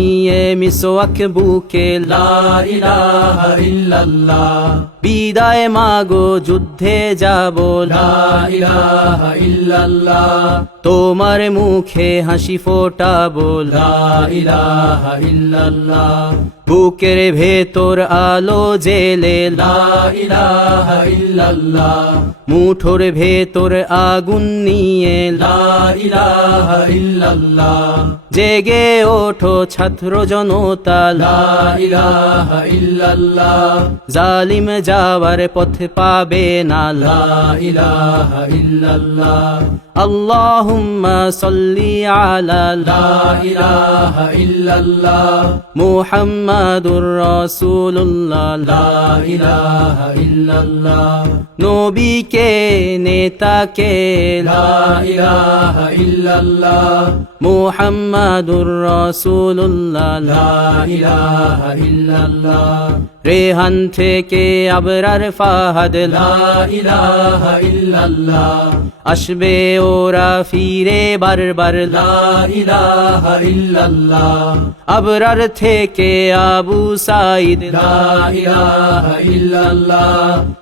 নিয়ে মিসোয়াক বুকে বিদায় মাগো যুদ্ধে যাব তোমার মুখে হাসি ফোটা ফোটাবো বুকের ভেতর আলো জেলে মুঠোর ভেতর আগুন নিয়ে জেগে ওঠো ছাদ ছাত্র জনতা জালিম যাওয়ার পথ পাবে না আল্লাহুম্মা সাল্লি আলা লা ইলাহা ইল্লাল্লাহ মুহাম্মাদুর রাসূলুল্লাহ লা ইলাহা ইল্লাল্লাহ নবীকে ইল্লাল্লাহ রেহান থেকে আবরার ফাহাদ ইল্লাল্লাহ আসবে ওরা ফিরে বারবার ইল্লাল্লাহ আবরার থেকে আবু সাইদ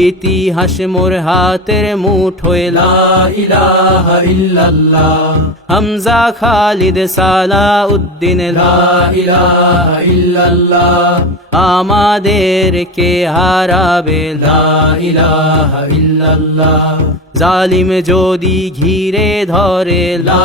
ইতিহাস মোর হাতের মুঠোয় হামজা খালিদ সালা উদ্দিন আমাদেরকে হারাবে জালিম যদি ঘিরে ধরে লা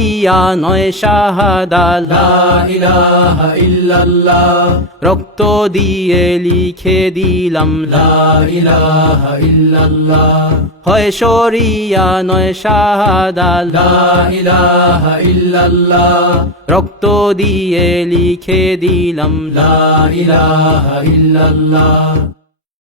পাপিয়া নয় ইল্লাল্লাহ রক্ত দিয়ে লিখে দিলাম ইল্লাল্লাহ হয় শরিয়া নয় ইল্লাল্লাহ রক্ত দিয়ে লিখে দিলাম ইল্লাল্লাহ